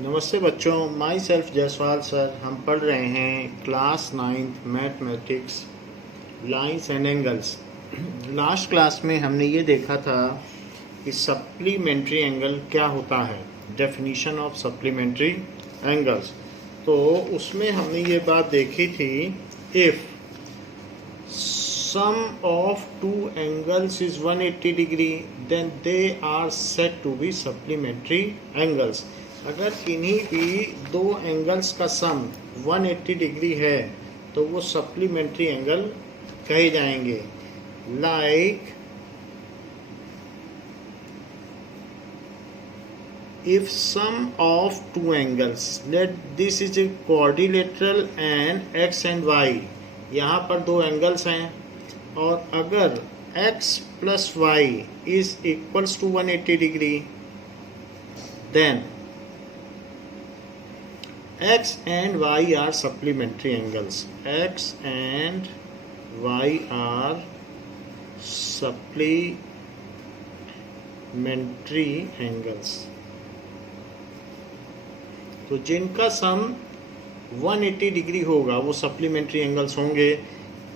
नमस्ते बच्चों, my self Jaiswal sir. हम पढ़ रहे हैं class 9th mathematics lines and angles. Last class में हमने ये देखा था कि सप्लीमेंट्री एंगल क्या होता है, डेफिनीशन ऑफ सप्लीमेंट्री एंगल्स। तो उसमें हमने ये बात देखी थी, if sum of two angles is 180 degree then they are said to be supplementary angles। अगर किन्हीं भी दो एंगल्स का सम 180 डिग्री है तो वो सप्लीमेंट्री एंगल कहे जाएंगे। Like if sum of two angles, let this is a quadrilateral and x and y, यहाँ पर दो एंगल्स हैं और अगर x plus y is equals to 180 degree then x and y are supplementary angles। x and y are supplementary angles। तो जिनका सम 180 degree होगा वो सप्लीमेंट्री एंगल्स होंगे।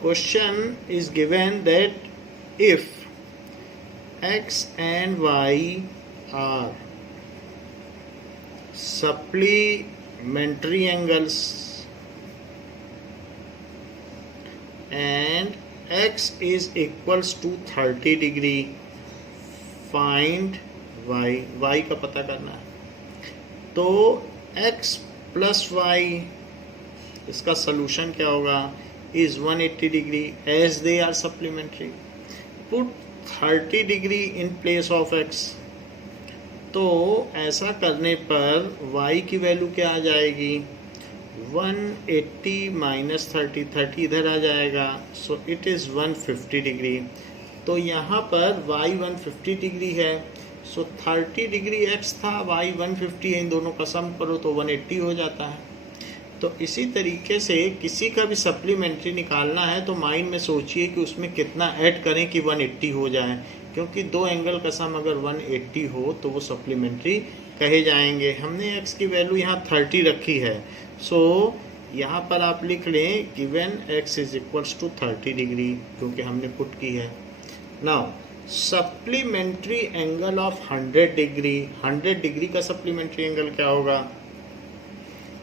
Question is given that if x and y are supplementary angles and x is equals to 30 degree, find y। y का पता करना है। तो x प्लस y, इसका सोल्यूशन क्या होगा, is 180 degree as they are supplementary. Put 30 degree in place of x। तो ऐसा करने पर y की वैल्यू क्या आ जाएगी, 180 माइनस 30, 30 इधर आ जाएगा, सो इट इज़ 150 डिग्री। तो यहाँ पर y 150 डिग्री है, सो 30 डिग्री x था, y 150 है, इन दोनों का सम करो तो 180 हो जाता है। तो इसी तरीके से किसी का भी सप्लीमेंट्री निकालना है तो माइंड में सोचिए कि उसमें कितना ऐड करें कि 180 हो जाए, क्योंकि दो एंगल का सम अगर 180 हो तो वो सप्लीमेंट्री कहे जाएंगे। हमने x की वैल्यू यहाँ 30 रखी है, सो यहाँ पर आप लिख लें given x is equals to 30 degree, क्योंकि हमने पुट की है। Now supplementary angle of 100 degree, 100 degree का सप्लीमेंट्री एंगल क्या होगा,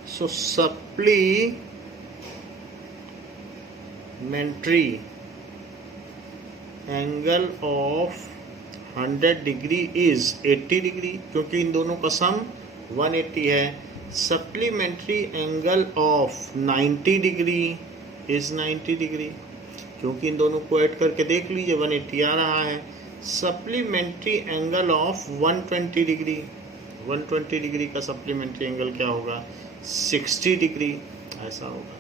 so supplementary angle of 100 degree is 80 degree, क्योंकि इन दोनों का सम 180 है। Supplementary angle of 90 degree is 90 degree, क्योंकि इन दोनों को ऐड करके देख लीजिए 180 आ रहा है। Supplementary angle of 120 degree, 120 degree का सप्लीमेंट्री एंगल क्या होगा, 60 डिग्री ऐसा होगा।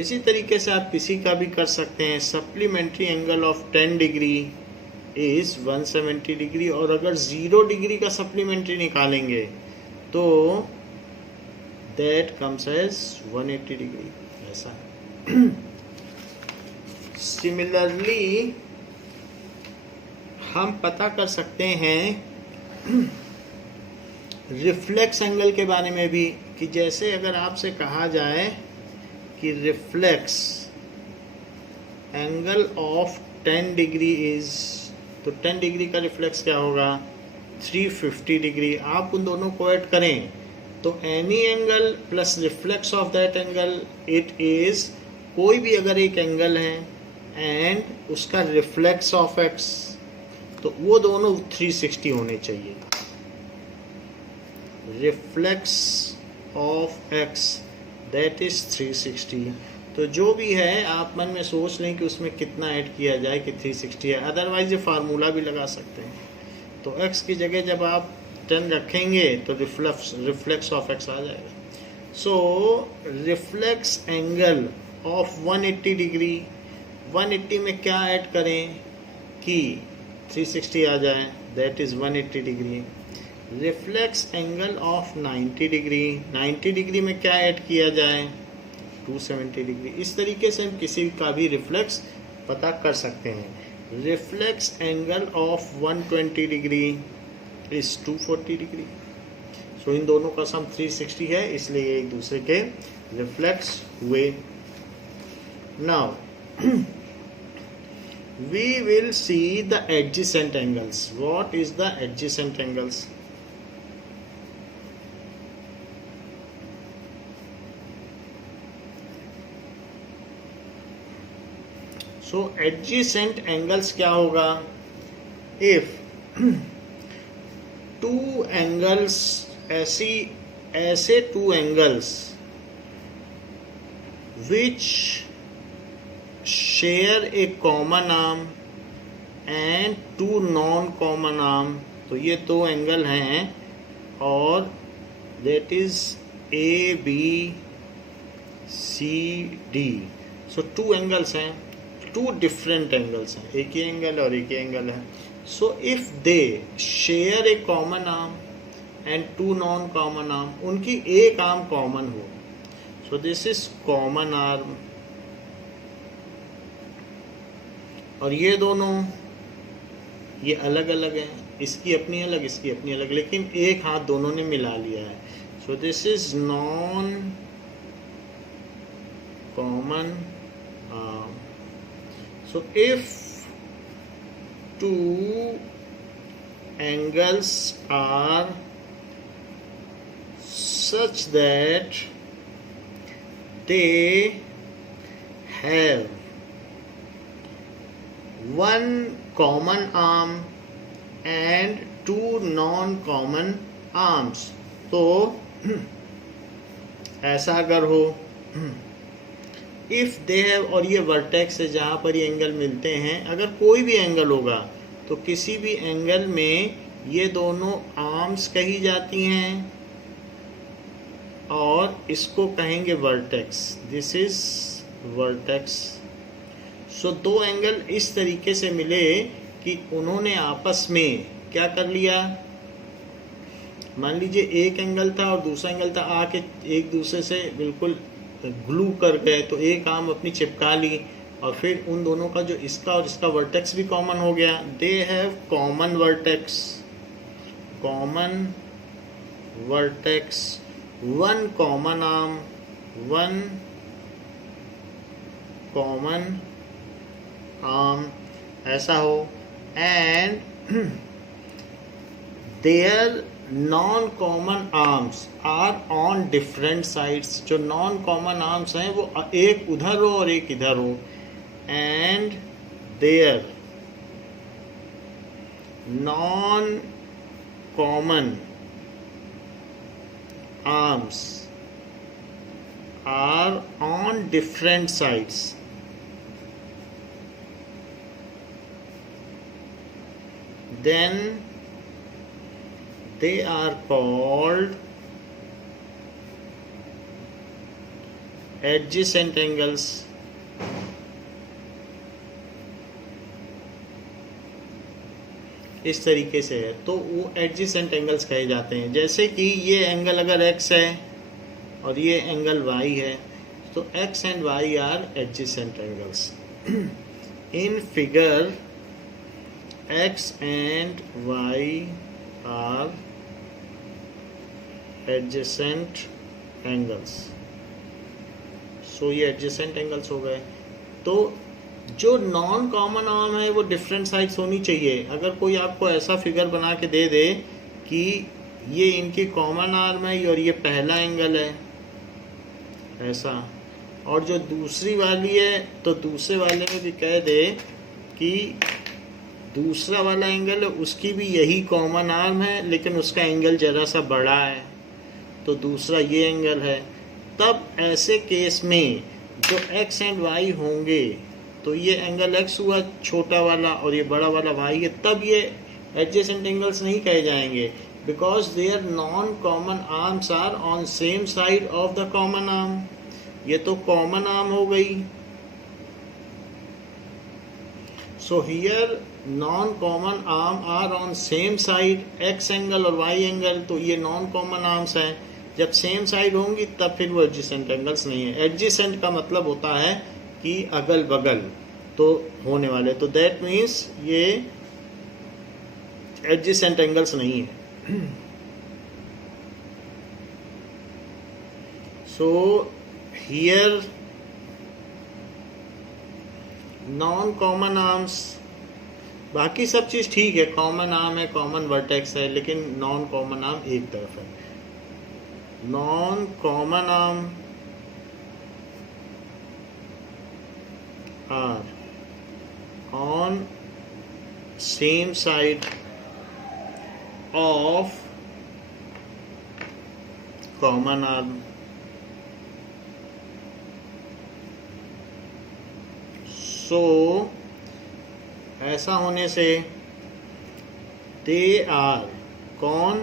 इसी तरीके से आप किसी का भी कर सकते हैं। Supplementary angle of 10 degree is 170 degree, और अगर 0 डिग्री का सप्लीमेंट्री निकालेंगे तो दैट कम्स एज 180 डिग्री ऐसा है। सिमिलरली हम पता कर सकते हैं रिफ्लेक्स एंगल के बारे में भी, कि जैसे अगर आपसे कहा जाए कि reflex angle of 10 degree is, तो 10 डिग्री का रिफ्लेक्स क्या होगा, 350 डिग्री। आप उन दोनों को ऐड करें तो any angle plus reflex of that angle, it is कोई भी अगर एक एंगल है एंड उसका रिफ्लेक्स ऑफ x, तो वो दोनों 360 होने चाहिए। Reflex of x that is 360। तो जो भी है आप मन में सोच लें कि उसमें कितना ऐड किया जाए कि 360 है, अदरवाइज ये फार्मूला भी लगा सकते हैं। तो x की जगह जब आप 10 रखेंगे तो रिफ्लेक्स ऑफ x आ जाएगा। सो रिफ्लेक्स एंगल ऑफ 180 डिग्री, 180 में क्या ऐड करें कि 360 आ जाए, that is 180 degree. Reflex angle of 90 degree, 90 degree में क्या ऐड किया जाए, 270 डिग्री। इस तरीके से हम किसी का भी रिफ्लेक्स पता कर सकते हैं। Reflex angle of 120 degree is 240 degree. सो इन दोनों का सम 360 है, इसलिए ये एक दूसरे के रिफ्लेक्स हुए। Now we will see the adjacent angles. What is the adjacent angles? So adjacent angles क्या होगा? If two angles, ऐसे two angles which share a common arm and two non common arm, तो ये दो angle हैं और that is A B C D। So two angles हैं, two different angles हैं, एक ही एंगल और एक ही एंगल है। So if they share a common arm and two non common arm, उनकी एक आर्म कॉमन हो, so this is common arm. और ये दोनों ये अलग अलग हैं, इसकी अपनी अलग, इसकी अपनी अलग, लेकिन एक हाथ दोनों ने मिला लिया है। So this is non common arm. So if two angles are such that they have one common arm and two non-common arms, तो ऐसा अगर हो, इफ दे हैव, और ये वर्टेक्स है जहाँ पर ये एंगल मिलते हैं, अगर कोई भी एंगल होगा तो किसी भी एंगल में ये दोनों आर्म्स कही जाती हैं और इसको कहेंगे vertex. This is vertex. So दो एंगल इस तरीके से मिले कि उन्होंने आपस में क्या कर लिया, मान लीजिए एक एंगल था और दूसरा एंगल था, आके एक दूसरे से बिल्कुल ग्लू कर गए, तो एक आर्म अपनी चिपका ली और फिर उन दोनों का जो इसका और इसका वर्टेक्स भी कॉमन हो गया। They have common vertex, common vertex, one common arm, one common arm, ऐसा हो, and their non common arms are on different sides. जो नॉन कॉमन आर्म्स हैं वो एक उधर हो और एक इधर हो, and their non common arms are on different sides, then they are called adjacent angles। इस तरीके से है तो वो एडजेसेंट एंगल्स कहे जाते हैं। जैसे कि ये एंगल अगर x है और ये एंगल y है, तो x and y are adjacent angles. In figure x and y are adjacent angles. So ये एडजेसेंट एंगल्स हो गए। तो जो नॉन कॉमन आर्म है वो डिफरेंट साइड्स होनी चाहिए। अगर कोई आपको ऐसा फिगर बना के दे दे कि ये इनकी कॉमन आर्म है और ये पहला एंगल है ऐसा, और जो दूसरी वाली है तो दूसरे वाले में भी कह दे कि दूसरा वाला एंगल है उसकी भी यही कॉमन आर्म है लेकिन उसका एंगल ज़रा सा बड़ा है, तो दूसरा ये एंगल है, तब ऐसे केस में जो x एंड y होंगे, तो ये एंगल x हुआ छोटा वाला और ये बड़ा वाला y है, तब ये एडजेसेंट एंगल्स नहीं कहे जाएंगे, because their non common arms are on same side of the common arm. ये तो कॉमन आर्म हो गई। So here non common arm are on same side, x angle और y एंगल, तो ये नॉन कॉमन आर्म्स हैं। जब same side होंगी तब फिर वो एडजेसेंट एंगल्स नहीं है। एडजेसेंट का मतलब होता है कि अगल बगल तो होने वाले, तो दैट मीन्स ये एडजेसेंट एंगल्स नहीं है। So here non common arms, बाकी सब चीज़ ठीक है, कॉमन आर्म है, कॉमन वर्टेक्स है, लेकिन नॉन कॉमन आर्म एक तरफ है. Non common arm are on same side of common arm. So ऐसा होने से दे आर कौन,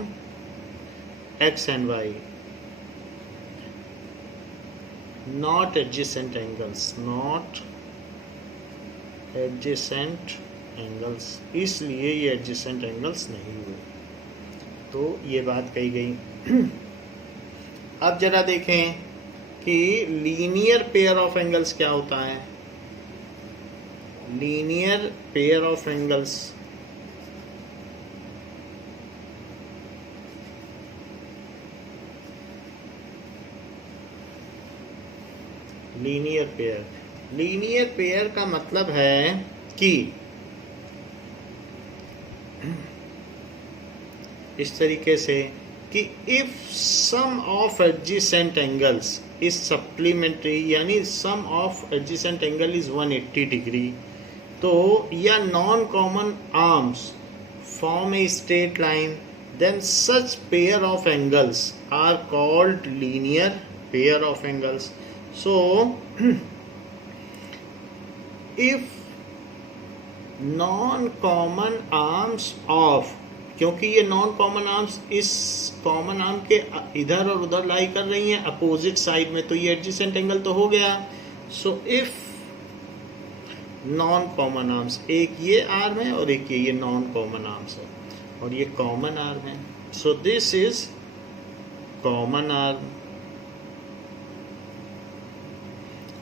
x and y, not adjacent angles, not adjacent angles, इसलिए ये एडजेसेंट एंगल्स नहीं हुए. तो ये बात कही गई. अब जरा देखें कि लीनियर पेयर ऑफ एंगल्स क्या होता है. Linear pair of angles linear pair का मतलब है कि इस तरीके से कि if sum of adjacent angles is supplementary, यानी sum of adjacent angle is 180 degree, तो या non common arms form a straight line, then such pair of angles are called linear pair of angles. So if non common arms of, क्योंकि ये non common arms इस common arm के इधर और उधर लाई कर रही हैं अपोजिट साइड में, तो ये एडजेसेंट एंगल तो हो गया. सो इफ नॉन कॉमन आर्म्स, एक ये आर्म है और एक ये नॉन कॉमन आर्म्स है, और ये कॉमन आर्म है. So this is common arm.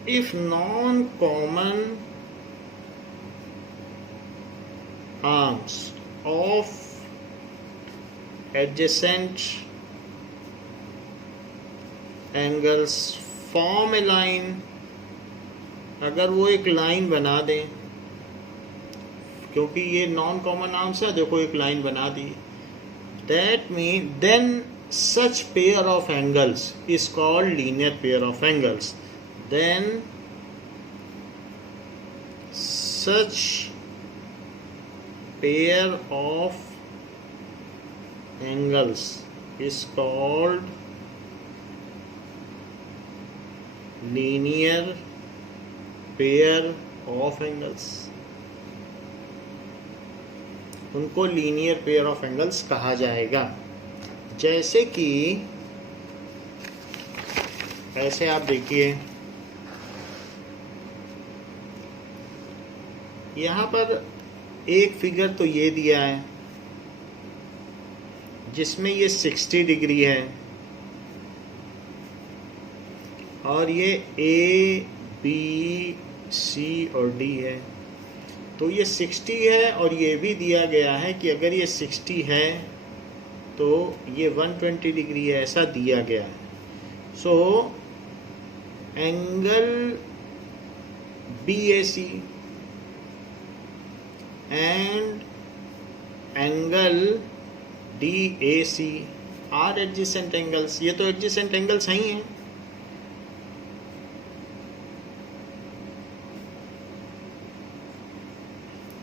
If non common arms of adjacent angles form a line, अगर वो एक लाइन बना दें, क्योंकि ये नॉन कॉमन आर्म्स है, देखो एक लाइन बना दी, that mean then such pair of angles is called linear pair of angles. Then such pair of angles is called linear pair of angles. उनको लीनियर पेयर ऑफ एंगल्स कहा जाएगा. जैसे कि ऐसे आप देखिए, यहाँ पर एक फिगर तो ये दिया है जिसमें ये 60 डिग्री है और ये A, B, C और D है. तो ये 60 है और ये भी दिया गया है कि अगर ये 60 है तो ये 120 डिग्री है, ऐसा दिया गया है. So angle BAC and angle DAC are adjacent angles. ये तो एडजेसेंट एंगल्स ही हैं.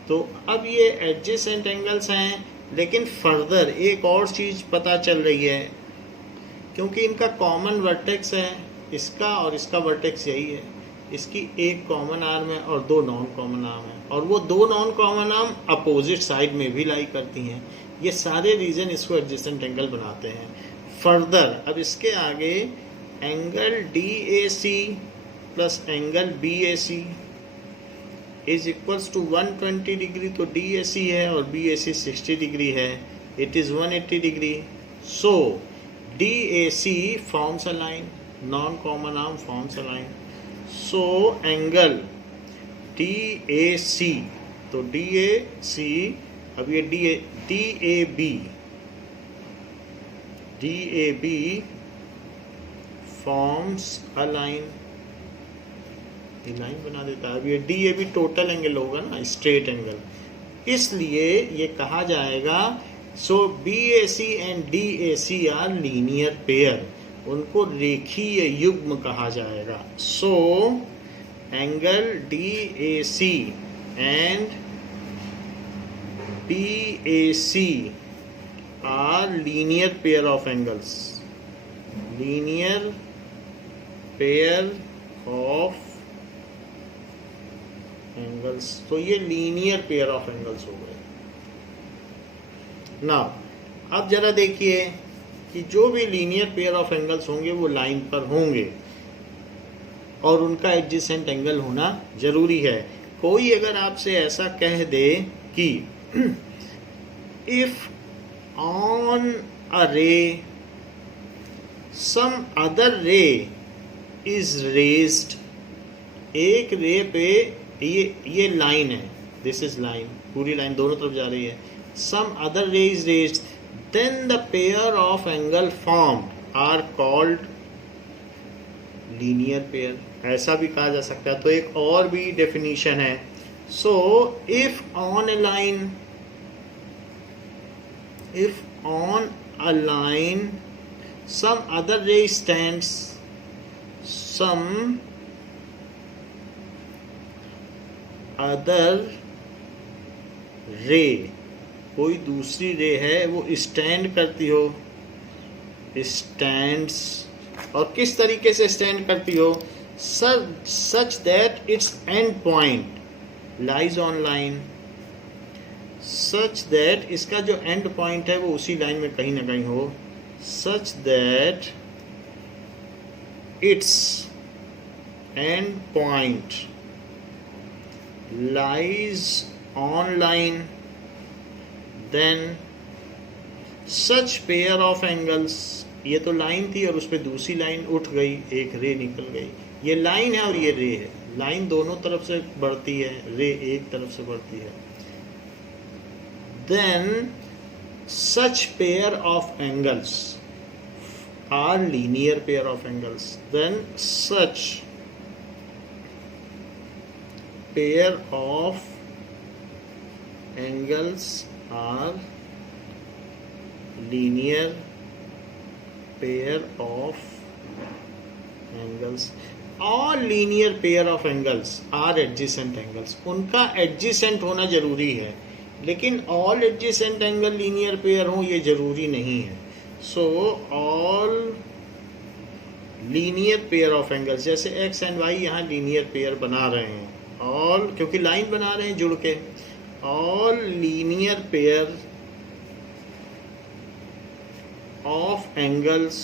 तो अब ये एडजेसेंट एंगल्स हैं, लेकिन फर्दर एक और चीज़ पता चल रही है, क्योंकि इनका कॉमन वर्टेक्स है, इसका और इसका वर्टेक्स यही है. इसकी एक कॉमन आर्म है और दो नॉन कॉमन आर्म है, और वो दो non common arm opposite side में भी लाई करती हैं. ये सारे रीजन इसको एडजेसेंट एंगल बनाते हैं. फर्दर अब इसके आगे angle DAC plus angle BAC is equals to 120 degree. तो DAC है और BAC 60 डिग्री है, it is 180 degree. So DAC forms a line, non common arm forms a line. So angle DAC, तो DAC, अब ये DAB फॉर्म्स अ लाइन, ये line बना देता है। अब ये डी ए भी टोटल एंगल होगा ना, स्ट्रेट एंगल, इसलिए ये कहा जाएगा so B A C and D A C are linear pair, उनको रेखीय युग्म कहा जाएगा। So angle D A C and B A C are linear pair of angles, linear pair of angles. तो ये लीनियर पेयर ऑफ एंगल्स हो गए। Now अब जरा देखिए कि जो भी लीनियर पेयर ऑफ एंगल्स होंगे वो लाइन पर होंगे और उनका एडजेसेंट एंगल होना जरूरी है। कोई अगर आपसे ऐसा कह दे कि इफ ऑन अ रे सम अदर रे इज रेज्ड, एक रे पे ये लाइन है, दिस इज लाइन, पूरी लाइन दोनों तरफ जा रही है, सम अदर रे is raised, then the pair of angle formed are called linear pair, ऐसा भी कहा जा सकता है। तो एक और भी डेफिनेशन है। so if on a line some other ray stands, some other ray, कोई दूसरी रे है वो स्टैंड करती हो, स्टैंड्स, और किस तरीके से स्टैंड करती हो, such that it's and point lies on line, such that इसका जो एंड पॉइंट है वो उसी लाइन में कहीं ना कहीं हो, such that it's and point lies on line, then such pair of angles, ये तो लाइन थी और उस पर दूसरी लाइन उठ गई, एक रे निकल गई, ये लाइन है और ये रे है, लाइन दोनों तरफ से बढ़ती है, रे एक तरफ से बढ़ती है, then such pair of angles are linear pair of angles, then such pair of angles are linear pair of angles, all linear pair of angles are adjacent angles, उनका adjacent होना जरूरी है, लेकिन all adjacent angle linear pair हो ये जरूरी नहीं है। so all linear pair of angles, जैसे x and y यहाँ linear pair बना रहे हैं, all क्योंकि लाइन बना रहे हैं जुड़ के, all linear pair of angles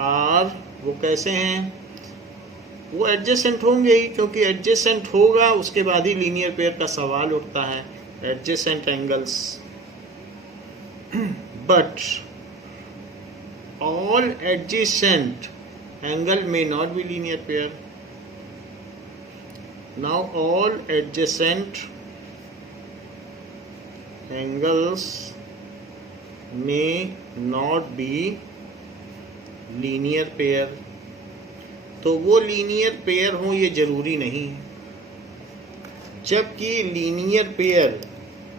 are, वो कैसे हैं, वो एडजेसेंट होंगे ही, क्योंकि एडजेसेंट होगा उसके बाद ही लीनियर पेयर का सवाल उठता है, adjacent angles, but all adjacent angle may not be linear pair. Now all adjacent angles may not be linear pair, तो वो लीनियर पेयर हो ये जरूरी नहीं, जबकि लीनियर पेयर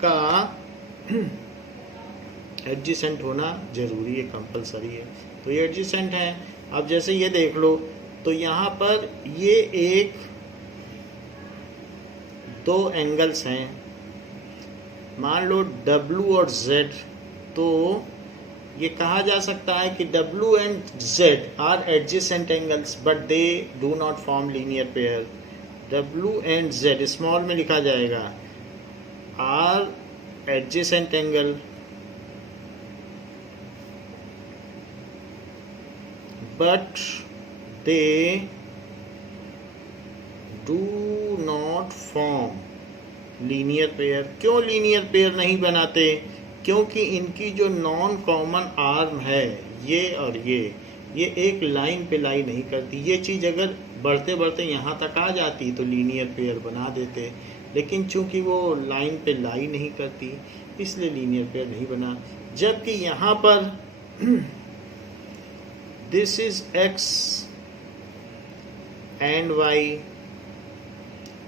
का एडजेसेंट होना जरूरी है, कंपलसरी है। तो ये एडजेसेंट है। अब जैसे ये देख लो, तो यहाँ पर ये एक दो एंगल्स हैं, मान लो W और Z, तो ये कहा जा सकता है कि W and Z are adjacent angles but they do not form linear pair. W and Z small में लिखा जाएगा, are adjacent angle but they do not form linear pair. क्यों लीनियर पेयर नहीं बनाते? क्योंकि इनकी जो नॉन कॉमन आर्म है ये और ये एक लाइन पे लाई नहीं करती। ये चीज़ अगर बढ़ते बढ़ते यहाँ तक आ जाती तो लीनियर पेयर बना देते, लेकिन चूंकि वो लाइन पे लाई नहीं करती इसलिए लीनियर पेयर नहीं बना। जबकि यहाँ पर this is x and y.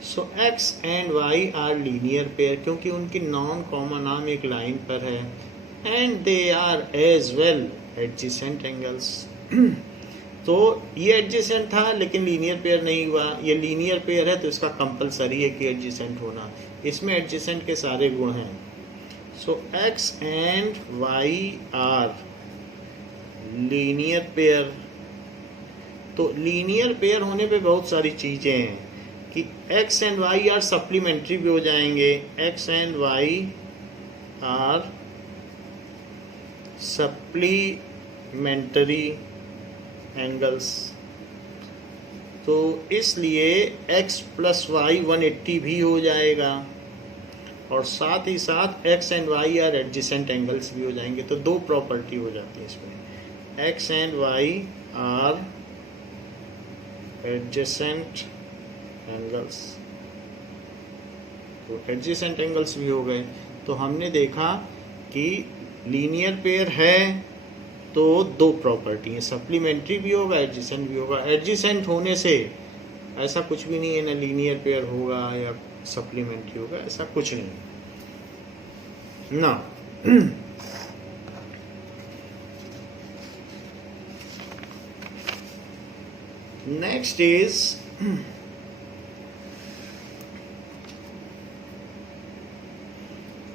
So x and y are linear pair क्योंकि उनकी नॉन कॉमन आर्म एक लाइन पर है, and they are as well adjacent angles. तो ये एडजेसेंट था लेकिन लीनियर पेयर नहीं हुआ. ये लीनियर पेयर है तो इसका कंपलसरी है कि एडजेसेंट होना. इसमें एडजेसेंट के सारे गुण हैं. So x and y are linear pair. तो लीनियर पेयर होने पे बहुत सारी चीजें हैं कि x and y are supplementary भी हो जाएंगे. x and y are supplementary angles. तो इसलिए x प्लस वाई 180 भी हो जाएगा, और साथ ही साथ x and y are adjacent angles भी हो जाएंगे. तो दो प्रॉपर्टी हो जाती है इसमें, x and y are adjacent angles. तो एडजेसेंट एंगल्स भी हो गए. तो हमने देखा कि लीनियर पेयर है तो दो प्रॉपर्टी है, सप्लीमेंट्री भी होगा, एडजेसेंट भी होगा. एडजेसेंट होने से ऐसा कुछ भी नहीं है ना लीनियर पेयर होगा या सप्लीमेंट्री होगा, ऐसा कुछ नहीं ना. नेक्स्ट इज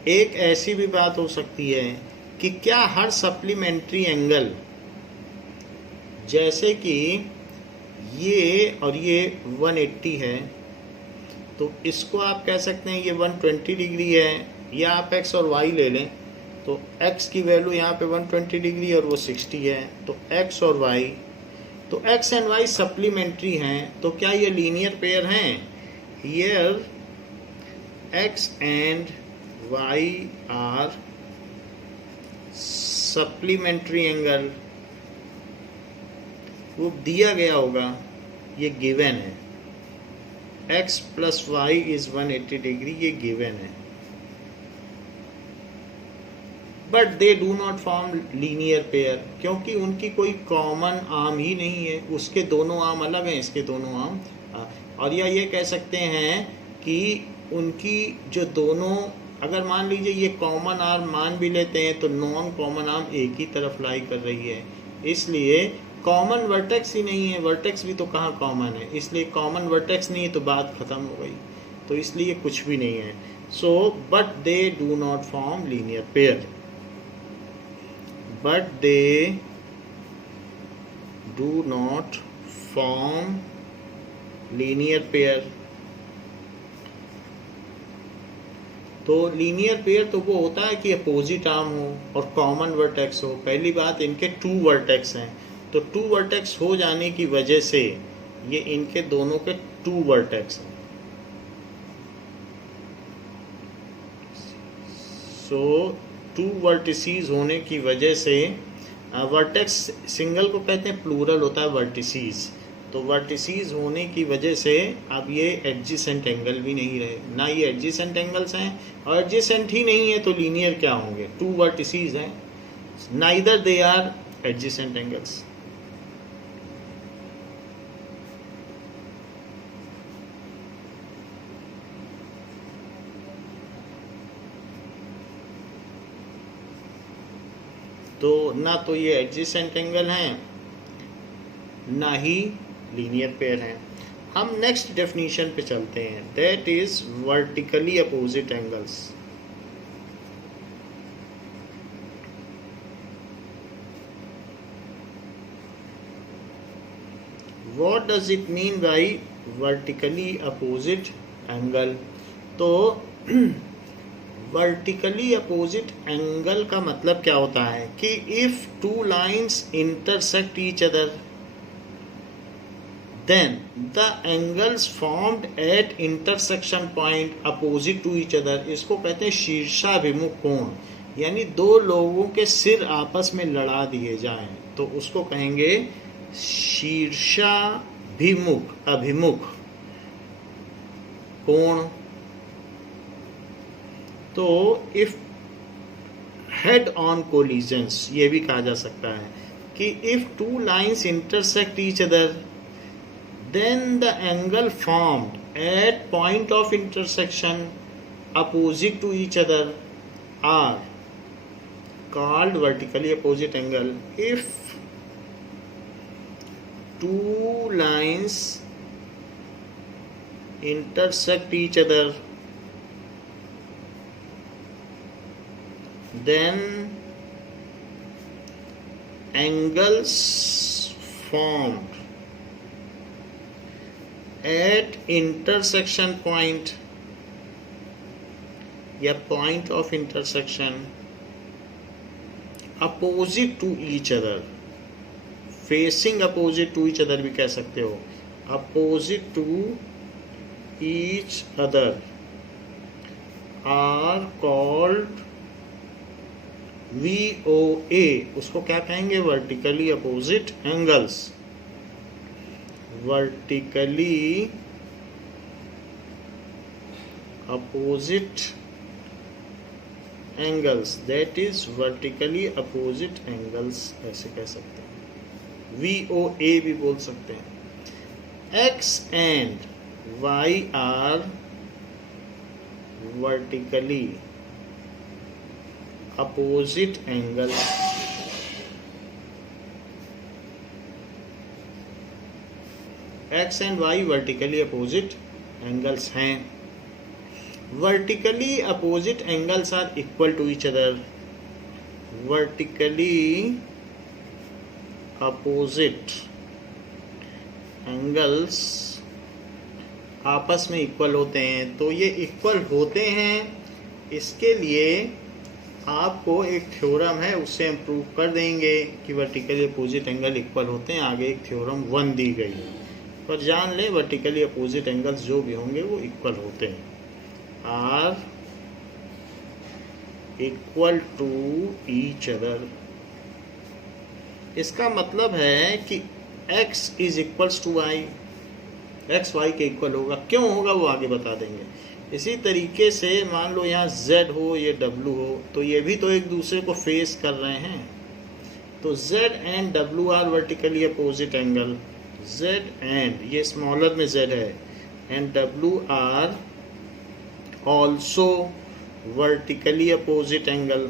एक ऐसी भी बात हो सकती है कि क्या हर सप्लीमेंट्री एंगल, जैसे कि ये और ये 180 है, तो इसको आप कह सकते हैं ये 120 डिग्री है, या आप x और y ले लें तो x की वैल्यू यहाँ पे 120 डिग्री और वो 60 है. तो x और y, तो x एंड y सप्लीमेंट्री हैं. तो क्या ये लीनियर पेयर हैं? Here x and y are supplementary angle. वो दिया गया होगा, ये गिवन है. x plus y is 180 degree, ये गिवन है. But they do not form linear pair क्योंकि उनकी कोई कॉमन आर्म ही नहीं है. उसके दोनों आर्म अलग हैं, इसके दोनों आर्म. और या ये कह सकते हैं कि उनकी जो दोनों, अगर मान लीजिए ये कॉमन आर्म मान भी लेते हैं तो नॉन कॉमन आर्म एक ही तरफ लाई कर रही है, इसलिए कॉमन वर्टेक्स ही नहीं है. वर्टेक्स भी तो कहाँ कॉमन है, इसलिए कॉमन वर्टेक्स नहीं है तो बात खत्म हो गई. तो इसलिए कुछ भी नहीं है. So but they do not form linear pair. But they do not form linear pair. तो लीनियर पेयर तो वो होता है कि अपोजिट आर्म हो और कॉमन वर्टेक्स हो. पहली बात, इनके 2 वर्टेक्स हैं, तो 2 वर्टेक्स हो जाने की वजह से ये इनके दोनों के 2 वर्टेक्स हैं. सो 2 वर्टिसीज होने की वजह से, वर्टेक्स सिंगल को कहते हैं, प्लूरल होता है वर्टिसीज. तो वर्टिसीज होने की वजह से अब ये एडजेसेंट एंगल भी नहीं रहे, ना ये एडजेसेंट एंगल्स हैं, और एडजेसेंट ही नहीं है तो लीनियर क्या होंगे? 2 वर्टिसीज हैं, neither they are adjacent angles. तो ना तो ये एडजेसेंट एंगल हैं, ना ही लीनियर पेयर हैं. हम नेक्स्ट डेफिनेशन पे चलते हैं, that is vertically opposite angles. What does it mean by vertically opposite angle? तो वर्टिकली अपोजिट एंगल का मतलब क्या होता है कि if 2 lines intersect each other, then the angles formed at intersection point opposite to each other, इसको कहते हैं शीर्षाभिमुख कोण. यानी 2 लोगों के सिर आपस में लड़ा दिए जाएं तो उसको कहेंगे शीर्षाभिमुख अभिमुख कोण. तो इफ हेड ऑन कोलिजन्स, ये भी कहा जा सकता है कि if two lines intersect each other then the angle formed at point of intersection opposite to each other are called vertically opposite angle. If two lines intersect each other, then angles formed at intersection point या point of intersection opposite to each other, facing opposite to each other भी कह सकते हो, opposite to each other are called VOA. उसको क्या कहेंगे? vertically opposite angles. vertically opposite angles, that is vertically opposite angles ऐसे कह सकते हैं, VOA भी बोल सकते हैं. X and Y are vertically opposite angles. X and Y vertically opposite angles हैं. Vertically opposite angles are equal to each other. Vertically opposite angles आपस में इक्वल होते हैं. तो ये इक्वल होते हैं, इसके लिए आपको एक थ्योरम है, उससे हम प्रूव कर देंगे कि वर्टिकली अपोजिट एंगल इक्वल होते हैं. आगे एक थ्योरम 1 दी गई है, पर जान ले वर्टिकली अपोजिट एंगल्स जो भी होंगे वो इक्वल होते हैं. Are equal to each other. इसका मतलब है कि x is equals to y, x y के इक्वल होगा. क्यों होगा वो आगे बता देंगे. इसी तरीके से मान लो यहाँ z हो, ये w हो, तो ये भी तो एक दूसरे को फेस कर रहे हैं. तो z and w are vertically opposite angle. Z and ये स्मॉलर में Z है and W are also vertically opposite angle.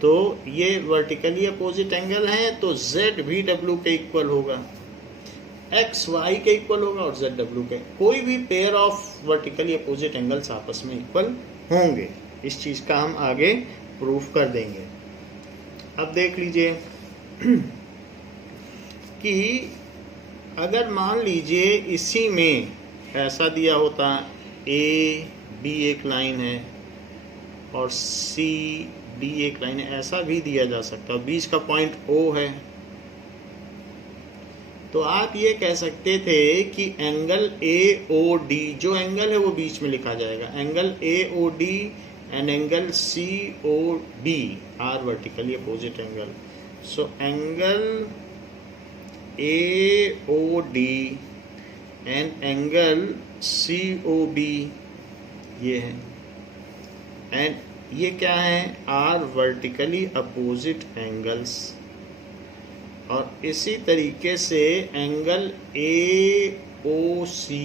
तो ये वर्टिकली अपोजिट एंगल हैं, तो Z भी W के इक्वल होगा, X Y के इक्वल होगा और Z W के. कोई भी pair of vertically opposite angles आपस में इक्वल होंगे. इस चीज़ का हम आगे प्रूफ कर देंगे. अब देख लीजिए कि अगर मान लीजिए इसी में ऐसा दिया होता, ए बी एक लाइन है और सी डी एक लाइन है, ऐसा भी दिया जा सकता है, बीच का पॉइंट O है, तो आप ये कह सकते थे कि एंगल AOD, जो एंगल है वो बीच में लिखा जाएगा, angle AOD and angle COD are vertically opposite angle. So angle AOD and angle COB ये है, and ये क्या है? are vertically opposite angles. और इसी तरीके से एंगल AOC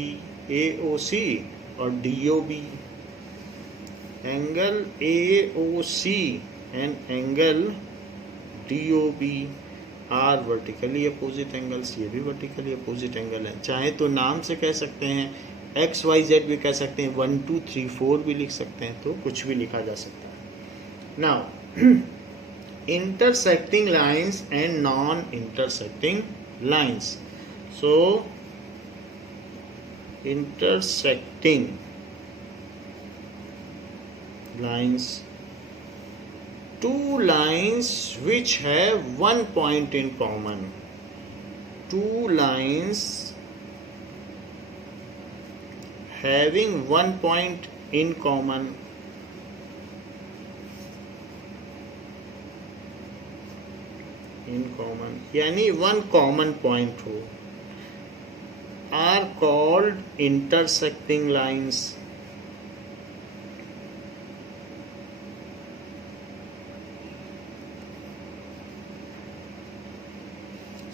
और DOB, angle AOC and angle DOB are vertically opposite angles. ये भी वर्टिकली अपोजिट एंगल है. चाहे तो नाम से कह सकते हैं, XYZ भी कह सकते हैं, 1 2 3 4 भी लिख सकते हैं, तो कुछ भी लिखा जा सकता है. Now intersecting lines and non-intersecting lines. So intersecting lines, two lines which have one point in common. Two lines having one point in common. यानी वन कॉमन पॉइंट हो, आर कॉल्ड इंटरसेक्टिंग लाइन्स.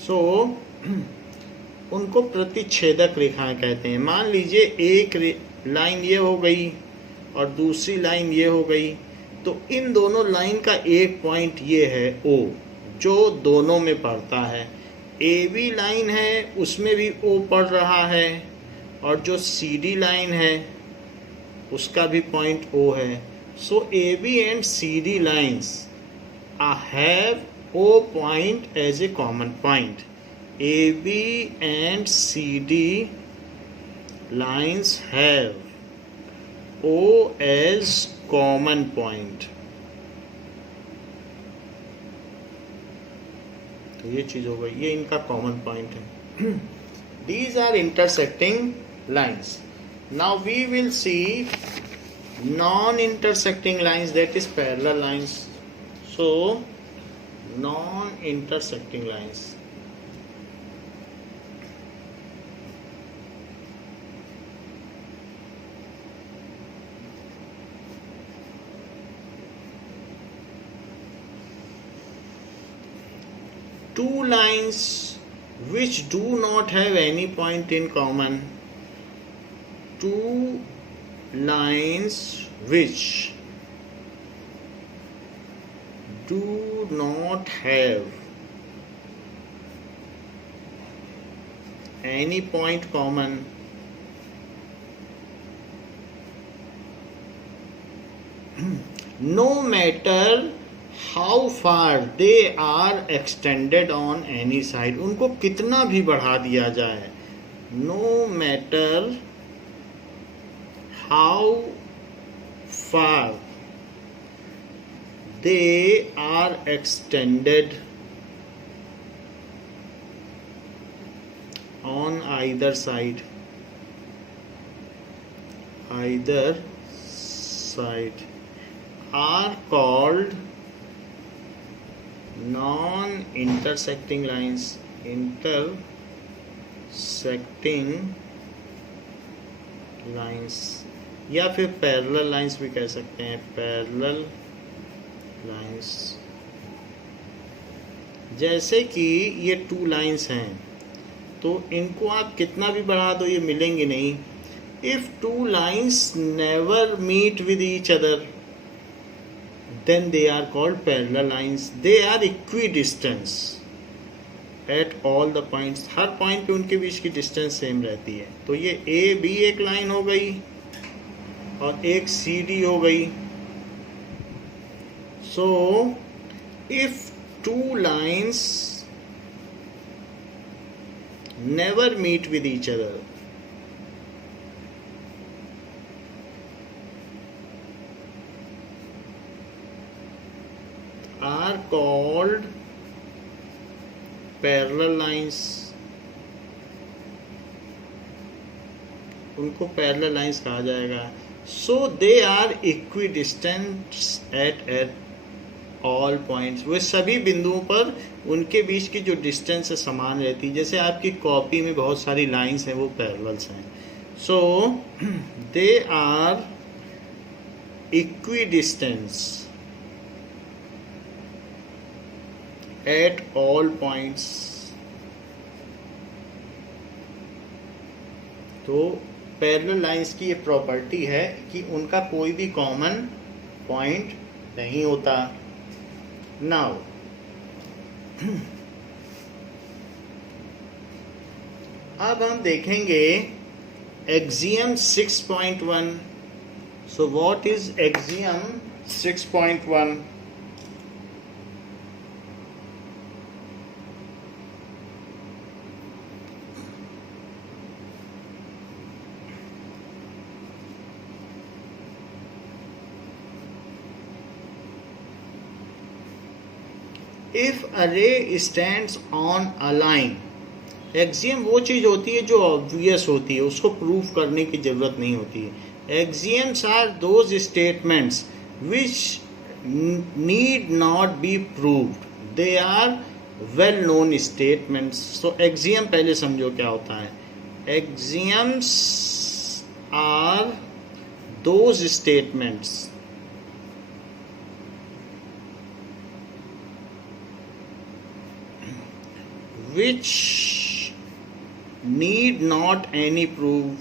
सो उनको प्रतिच्छेदक रेखाएं कहते हैं। मान लीजिए एक line ये हो गई और दूसरी लाइन ये हो गई, तो इन दोनों लाइन का एक पॉइंट ये है O, जो दोनों में पड़ता है। AB लाइन है उसमें भी O पड़ रहा है, और जो CD लाइन है उसका भी पॉइंट O है। सो AB and CD lines have O point as a common point. AB and CD lines have O as common point. तो ये चीज हो गई, ये इनका कॉमन पॉइंट है। These are intersecting lines. Now we will see non-intersecting lines, that is parallel lines. So non-intersecting lines. Two lines which do not have any point in common. Two lines which do not have any point common, no matter how far they are extended on any side. उनको कितना भी बढ़ा दिया जाए, no matter how far they are extended on either side, are called non-intersecting lines. Intersecting lines या फिर parallel lines भी कह सकते हैं। पैरेलल लाइंस, जैसे कि ये टू लाइंस हैं, तो इनको आप कितना भी बढ़ा दो ये मिलेंगे नहीं। If two lines never meet with each other, then they are called parallel lines. They are equidistant at all the points. Her point पे उनके बीच की डिस्टेंस सेम रहती है। तो ये ए बी एक लाइन हो गई और एक सी डी हो गई। So if two lines never meet with each other, are called parallel lines. उनको parallel lines कहा जाएगा। So they are equidistant at all points. वे सभी बिंदुओं पर उनके बीच की जो डिस्टेंस है समान रहती है। जैसे आपकी कॉपी में बहुत सारी लाइंस हैं, वो पैरेलल्स हैं। So they are equidistant at all points. तो पैरेलल लाइंस की ये प्रॉपर्टी है कि उनका कोई भी कॉमन पॉइंट नहीं होता। नाउ अब हम देखेंगे axiom 6.1। So what is axiom 6.1? If a ray stands on a line, axiom वो चीज होती है जो ऑब्वियस होती है, उसको प्रूव करने की जरूरत नहीं होती है। Axioms are those statements which need not be proved, they are well known statements. So axiom पहले समझो क्या होता है। Axioms are those statements which need not any proof,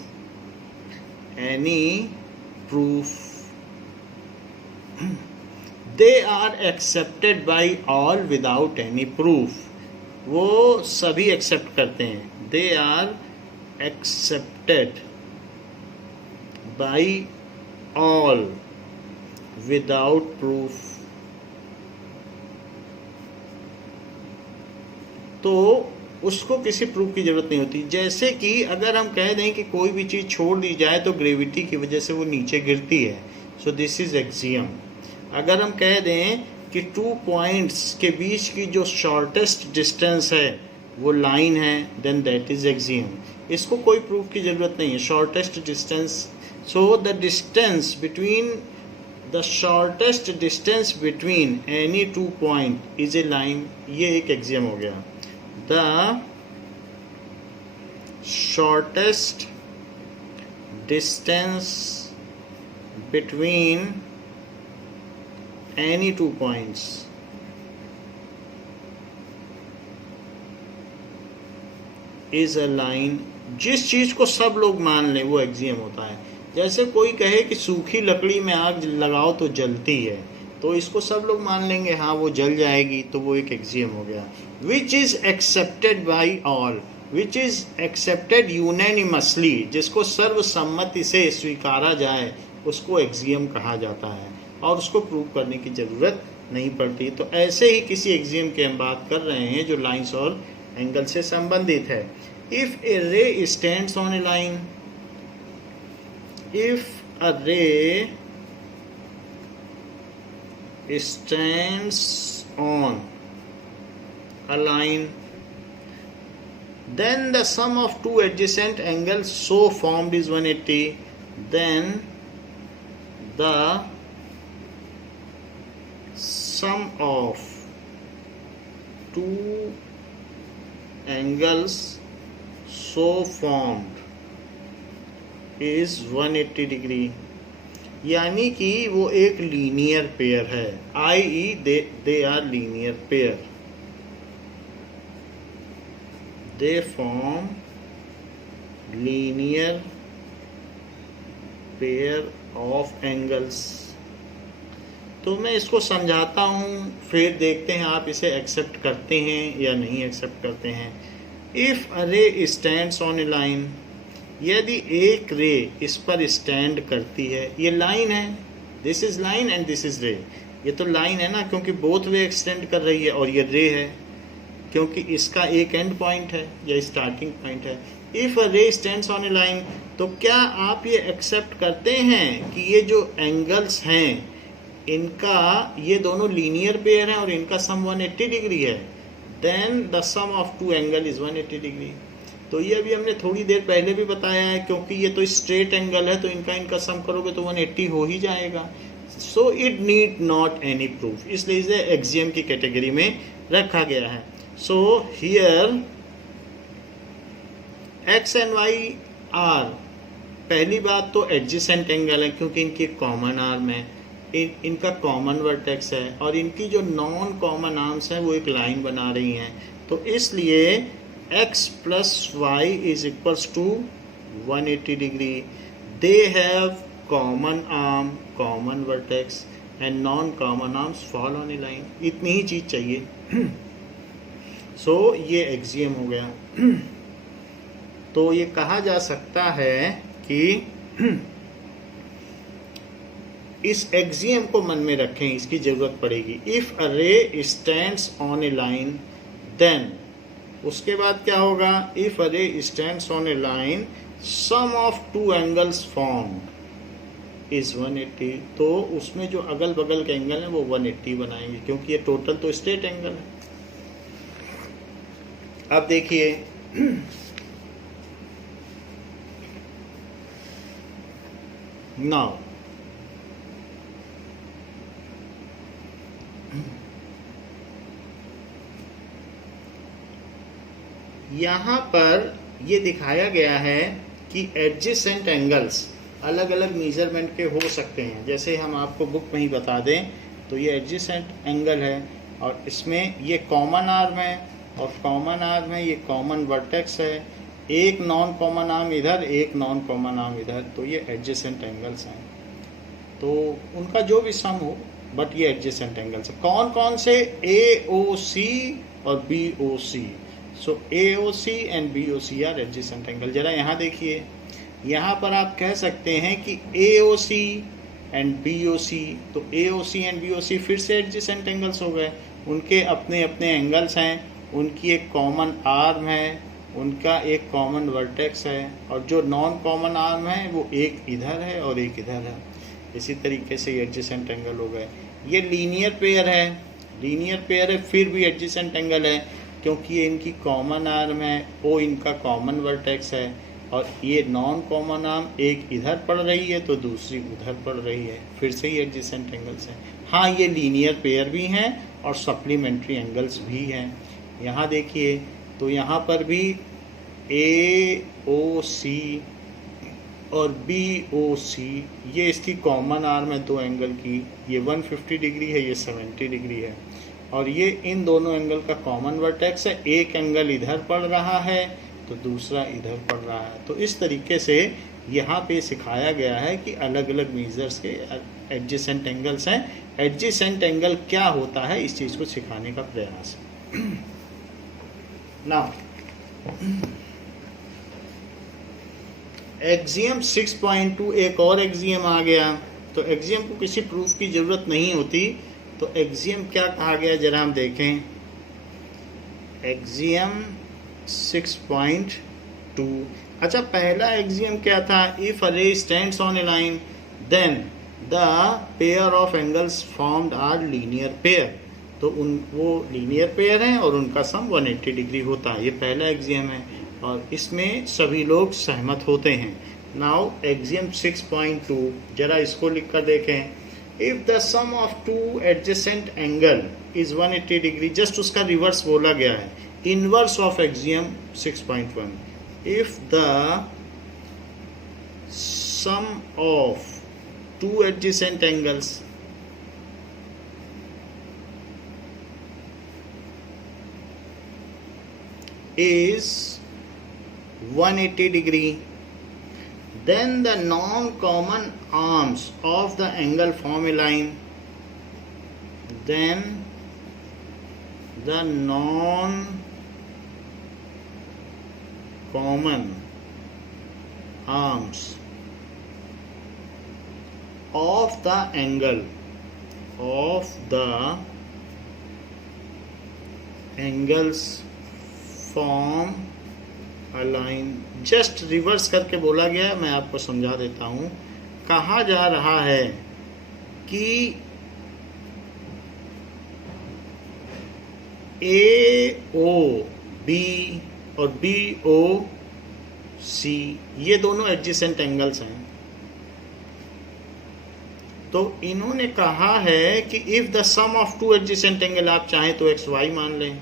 they are accepted by all without any proof. वो सभी accept करते हैं. They are accepted by all without proof. तो उसको किसी प्रूफ की जरूरत नहीं होती. जैसे कि अगर हम कह दें कि कोई भी चीज़ छोड़ दी जाए तो ग्रेविटी की वजह से वो नीचे गिरती है. So this is axiom. अगर हम कह दें कि 2 पॉइंट्स के बीच की जो शॉर्टेस्ट डिस्टेंस है वो लाइन है, देन दैट इज एक्सियम. इसको कोई प्रूफ की जरूरत नहीं है. Shortest distance, so the distance between the shortest distance between any 2 point is a line. ये एक एक्सियम हो गया. The shortest distance between any 2 points is a line. जिस चीज को सब लोग मान लें वो एक्सियम होता है. जैसे कोई कहे कि सूखी लकड़ी में आग लगाओ तो जलती है, तो इसको सब लोग मान लेंगे हाँ वो जल जाएगी, तो वो एक एक्सियम हो गया. Which is accepted by all, which is accepted unanimously, जिसको सर्वसम्मति से स्वीकारा जाए उसको एक्सियम कहा जाता है और उसको प्रूव करने की जरूरत नहीं पड़ती. तो ऐसे ही किसी एक्सियम की हम बात कर रहे हैं जो लाइंस और एंगल से संबंधित है. इफ ए रे stands on a line, if a रे stands on a line, then the sum of 2 adjacent angles so formed is 180. Then the sum of 2 angles so formed is 180 degree. यानी कि वो एक लीनियर पेयर है. i.e. they are linear pair. They form linear pair of angles. तो मैं इसको समझाता हूँ, फिर देखते हैं आप इसे एक्सेप्ट करते हैं या नहीं एक्सेप्ट करते हैं. If a ray stands on a line, यदि एक रे इस पर स्टैंड करती है, ये लाइन है, this is line and this is रे. ये तो लाइन है ना, क्योंकि बोथ वे एक्सटेंड कर रही है, और ये रे है क्योंकि इसका एक एंड पॉइंट है या स्टार्टिंग पॉइंट है. If a ray stands on a line, तो क्या आप ये एक्सेप्ट करते हैं कि ये जो एंगल्स हैं इनका, ये दोनों लीनियर पेयर हैं और इनका सम 180 डिग्री है. Then the sum of 2 angle is 180 degree. तो ये अभी हमने थोड़ी देर पहले भी बताया है, क्योंकि ये तो स्ट्रेट एंगल है तो इनका सम करोगे तो 180 हो ही जाएगा. So it need not any proof, इसलिए इसे एक्सियम की कैटेगरी में रखा गया है. So here x and y are, पहली बात तो एडजेसेंट एंगल है क्योंकि इनकी कॉमन आर्म है, इनका कॉमन वर्टेक्स है, और इनकी जो नॉन कॉमन आर्म्स हैं वो एक लाइन बना रही हैं. तो इसलिए x plus y is equals to 180 degree. They have common arm, common vertex and non-common arms fall on a line. इतनी ही चीज चाहिए. सो ये एक्सियम हो गया. तो ये कहा जा सकता है कि इस एक्सियम को मन में रखें, इसकी जरूरत पड़ेगी. If a ray stands on a line, then उसके बाद क्या होगा. If a ray stands on a line, sum of 2 angles formed is 180. तो उसमें जो अगल बगल के एंगल हैं वो 180 बनाएंगे, क्योंकि ये टोटल तो स्ट्रेट एंगल है. अब देखिए नाउ यहाँ पर ये दिखाया गया है कि एडजेसेंट एंगल्स अलग अलग मेजरमेंट के हो सकते हैं. जैसे हम आपको बुक में ही बता दें तो ये एडजेसेंट एंगल है और इसमें ये कॉमन आर्म है और कॉमन आर्म है, ये कॉमन वर्टेक्स है, एक नॉन कॉमन आर्म इधर, एक नॉन कॉमन आर्म इधर, तो ये एडजेसेंट एंगल्स हैं। तो उनका जो भी सम हो, बट ये एडजेसेंट एंगल्स है। कौन कौन से? AOC और BOC। So AOC and BOC are adjacent angle. जरा यहाँ देखिए, यहाँ पर आप कह सकते हैं कि AOC एंड BOC, तो AOC एंड BOC फिर से एडजेसेंट एंगल्स हो गए। उनके अपने अपने एंगल्स हैं, उनकी एक कॉमन आर्म है, उनका एक कॉमन वर्टेक्स है, और जो नॉन कॉमन आर्म है वो एक इधर है और एक इधर है। इसी तरीके से ये एडजेसेंट एंगल हो गए। ये लीनियर पेयर है, लीनियर पेयर है, फिर भी एडजेसेंट एंगल है, क्योंकि ये इनकी कॉमन आर्म है, वो इनका कॉमन वर्टेक्स है, और ये नॉन कॉमन आर्म एक इधर पड़ रही है तो दूसरी उधर पड़ रही है, फिर से ही एडजेसेंट एंगल्स हैं। हाँ, ये लीनियर पेयर भी हैं और सप्लीमेंट्री एंगल्स भी हैं। यहाँ देखिए, तो यहाँ पर भी AOC और BOC, ये इसकी कॉमन आर्म है दो एंगल की, ये 150 डिग्री है, ये 70 डिग्री है, और ये इन दोनों एंगल का कॉमन वर्टेक्स है। एक एंगल इधर पड़ रहा है तो दूसरा इधर पड़ रहा है। तो इस तरीके से यहाँ पे सिखाया गया है कि अलग अलग मेजर्स के एडजेसेंट एंगल्स हैं। एडजेसेंट एंगल क्या होता है, इस चीज़ को सिखाने का प्रयास है। नाउ एक्सियम 6.2 एक और एक्सियम आ गया। तो एक्सियम को किसी प्रूफ की ज़रूरत नहीं होती। तो एक्सियम क्या कहा गया, जरा हम देखें। एक्सियम 6.2, अच्छा, पहला एक्सियम क्या था? If a ray stands on a line then the pair of angles formed are linear pair. तो वो लीनियर पेयर हैं और उनका सम 180 डिग्री होता है। ये पहला एक्सियम है और इसमें सभी लोग सहमत होते हैं। नाउ एक्सियम 6.2, जरा इसको लिख कर देखें। If the sum of two adjacent angle is 180 degree, just उसका रिवर्स बोला गया है, inverse of axiom 6.1। If the sum of two adjacent angles is 180 degree, then the non-common arms of the angle form a line. Then the non-common arms of the angles form a line. Just reverse करके बोला गया, मैं आपको समझा देता हूं। कहा जा रहा है कि AOB और BOC ये दोनों एडजेसेंट एंगल्स हैं। तो इन्होंने कहा है कि if the sum of two adjacent angle, आप चाहें तो XY मान लें,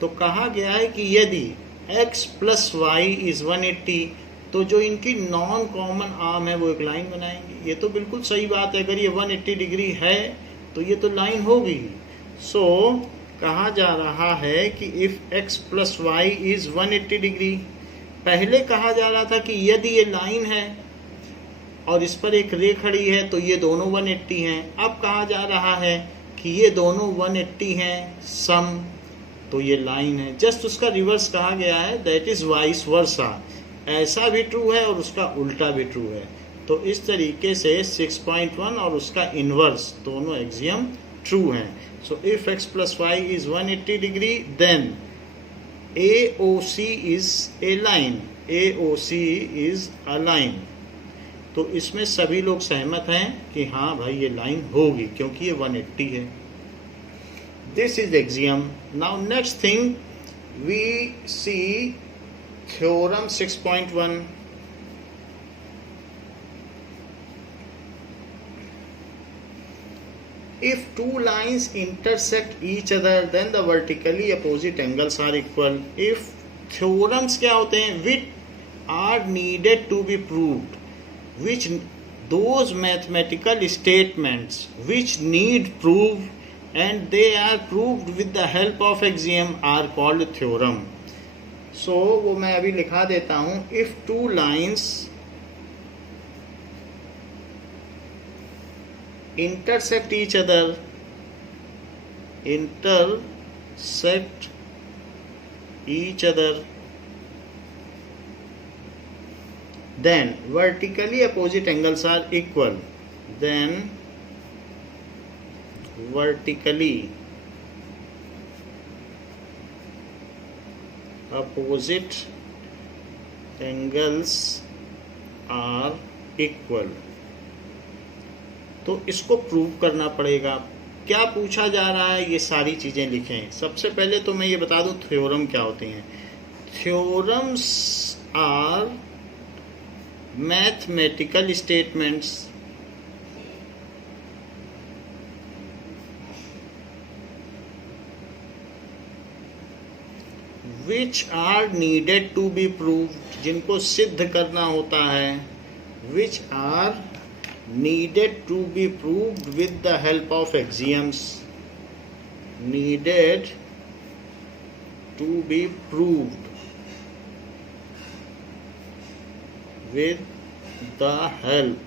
तो कहा गया है कि यदि x + y = 180, तो जो इनकी नॉन कॉमन आर्म है वो एक लाइन बनाएंगे। ये तो बिल्कुल सही बात है, अगर ये 180 डिग्री है तो ये तो लाइन होगी। सो कहा जा रहा है कि इफ x + y = 180 डिग्री, पहले कहा जा रहा था कि यदि ये लाइन है और इस पर एक रे खड़ी है तो ये दोनों 180 हैं। अब कहा जा रहा है कि ये दोनों 180 हैं सम, तो ये लाइन है। जस्ट उसका रिवर्स कहा गया है, दैट इज वाइस वर्सा। ऐसा भी ट्रू है और उसका उल्टा भी ट्रू है। तो इस तरीके से 6.1 और उसका इनवर्स दोनों एक्सियम ट्रू हैं। So if x + y = 180 degree, then AOC is a line, AOC is a line. तो इसमें सभी लोग सहमत हैं कि हाँ भाई ये लाइन होगी, क्योंकि ये 180 है। This is axiom. Now next thing we see theorem 6.1. If two lines intersect each other, then the vertically opposite angles are equal. If theorems क्या होते हैं? Which are needed to be proved, which those mathematical statements which need proof and they are proved with the help of axiom are called theorem. So वो मैं अभी लिखा देता हूँ. If two lines intersect each other, then vertically opposite angles are equal. Then vertically opposite angles are equal. तो इसको prove करना पड़ेगा. क्या पूछा जा रहा है, ये सारी चीजें लिखें. सबसे पहले तो मैं ये बता दूं थ्योरम क्या होते हैं. Theorems are mathematical statements which are needed to be proved, जिनको सिद्ध करना होता है. which are needed to be proved with the help of axioms. needed to be proved with the help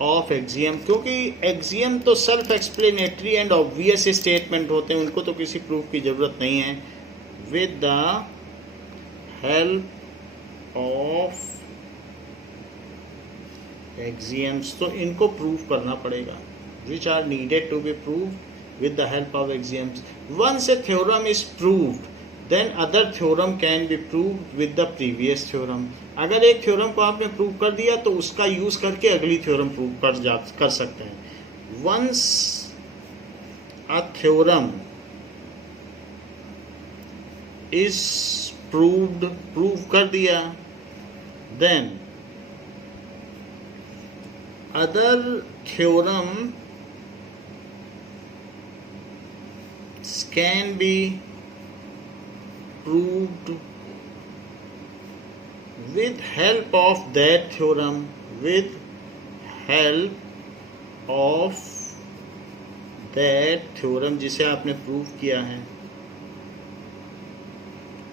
of axiom. क्योंकि axiom तो self explanatory and obvious statement होते हैं, उनको तो किसी प्रूफ की जरूरत नहीं है. with the help of axioms, तो इनको प्रूव करना पड़ेगा. which are needed to be proved with the help of axioms. once a theorem is proved, then other theorem can be proved with the previous theorem. अगर एक theorem को आपने prove कर दिया तो उसका यूज करके अगली थ्योरम प्रूव कर सकते हैं. once a theorem is proved, prove कर दिया, then other theorem can be proved with help of that theorem. with help of that theorem जिसे आपने प्रूव किया है.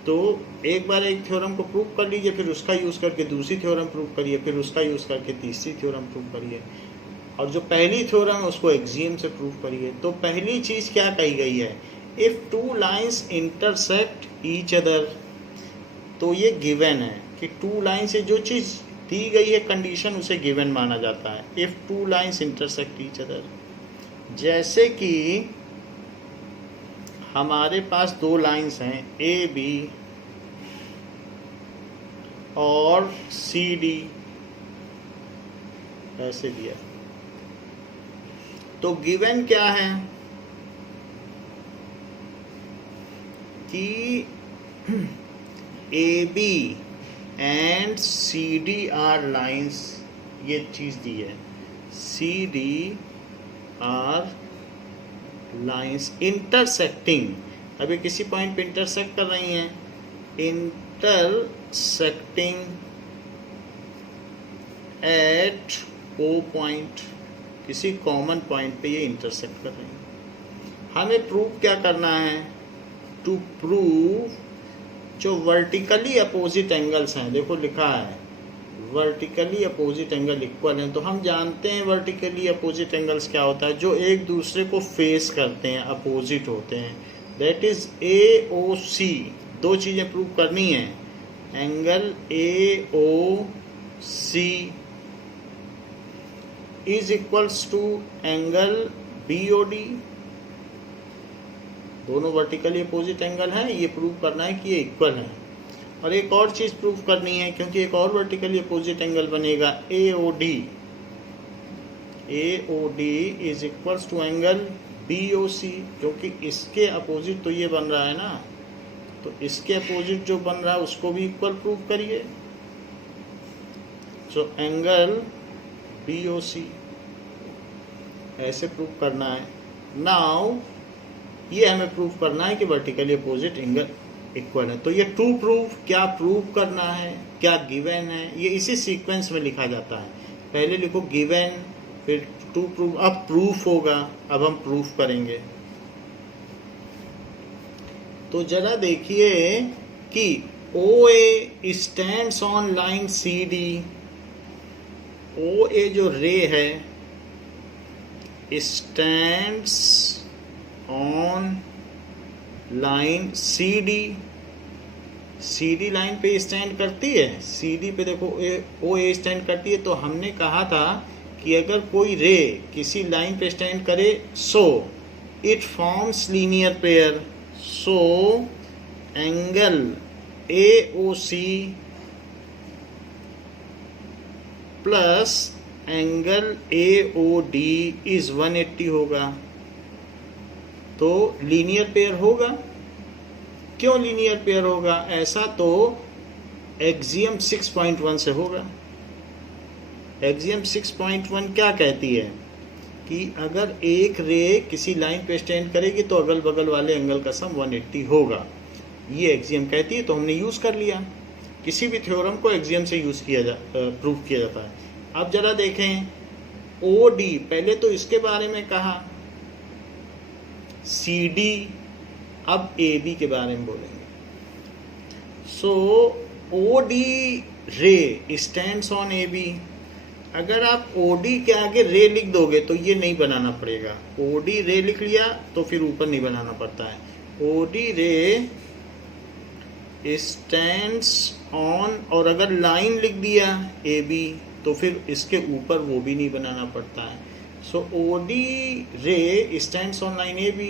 तो एक बार एक थ्योरम को प्रूव कर लीजिए, फिर उसका यूज करके दूसरी थ्योरम प्रूव करिए, फिर उसका यूज करके तीसरी थ्योरम प्रूव करिए, और जो पहली थ्योरम है उसको एक्सियम से प्रूव करिए. तो पहली चीज क्या कही गई है, if two lines intersect each other. तो ये गिवन है कि टू लाइन से जो चीज दी गई है कंडीशन, उसे गिवन माना जाता है. If two lines intersect each other, जैसे कि हमारे पास दो लाइंस हैं ए बी और सी डी, ऐसे दिया. तो गिवन क्या है कि A B and C D are lines, ये चीज दी है. C D are lines intersecting, अभी किसी पॉइंट पे इंटरसेक्ट कर रही हैं. इंटरसेक्टिंग एट ओ पॉइंट, किसी कॉमन पॉइंट पे ये इंटरसेक्ट कर रही हैं. हमें प्रूव क्या करना है, टू प्रूव जो वर्टिकली अपोजिट एंगल्स हैं. देखो लिखा है वर्टिकली अपोजिट एंगल इक्वल हैं. तो हम जानते हैं वर्टिकली अपोजिट एंगल्स क्या होता है, जो एक दूसरे को फेस करते हैं, अपोजिट होते हैं. That is A O C. दो चीजें प्रूव करनी है. Angle A O C is equals to angle B O D. दोनों वर्टिकली अपोजिट एंगल हैं, ये प्रूव करना है कि ये इक्वल है. और एक और चीज प्रूव करनी है, क्योंकि एक और वर्टिकली अपोजिट एंगल बनेगा A O D. A O D is equals to angle B O C, क्योंकि इसके अपोजिट तो ये बन रहा है ना, तो इसके अपोजिट जो बन रहा है उसको भी इक्वल प्रूव करिए. सो एंगल बी ओ सी ऐसे प्रूव करना है. नाउ ये हमें प्रूव करना है कि वर्टिकली अपोजिट एंगल इक्वल है. तो ये टू प्रूव, क्या प्रूव करना है, क्या गिवन है, ये इसी सीक्वेंस में लिखा जाता है. पहले लिखो गिवन, फिर टू प्रूफ, अब प्रूफ होगा, अब हम प्रूफ करेंगे। तो जरा देखिए कि OA stands on line CD। OA जो रे है stands on line CD। CD line पे स्टैंड करती है, CD पे देखो OA स्टैंड करती है। तो हमने कहा था कि अगर कोई रे किसी लाइन पे स्टैंड करे so it forms linear pair. So angle AOC plus angle AOD is 180 होगा। तो लीनियर पेयर होगा। क्यों लीनियर पेयर होगा? ऐसा तो एक्सियम 6.1 से होगा। एक्सियम 6.1 क्या कहती है कि अगर एक रे किसी लाइन पे स्टैंड करेगी तो अगल बगल वाले एंगल का सम 180 होगा। ये एक्सियम कहती है, तो हमने यूज कर लिया। किसी भी थ्योरम को एक्सियम से यूज किया प्रूफ किया जाता है। अब जरा देखें OD, पहले तो इसके बारे में कहा, CD, अब AB के बारे में बोलेंगे। सो OD रे स्टैंड्स ऑन AB। अगर आप OD के आगे रे लिख दोगे तो ये नहीं बनाना पड़ेगा। OD रे लिख लिया तो फिर ऊपर नहीं बनाना पड़ता है। OD रे स्टैंड्स ऑन, और अगर लाइन लिख दिया AB तो फिर इसके ऊपर वो भी नहीं बनाना पड़ता है। सो OD रे स्टैंड्स ऑन लाइन AB,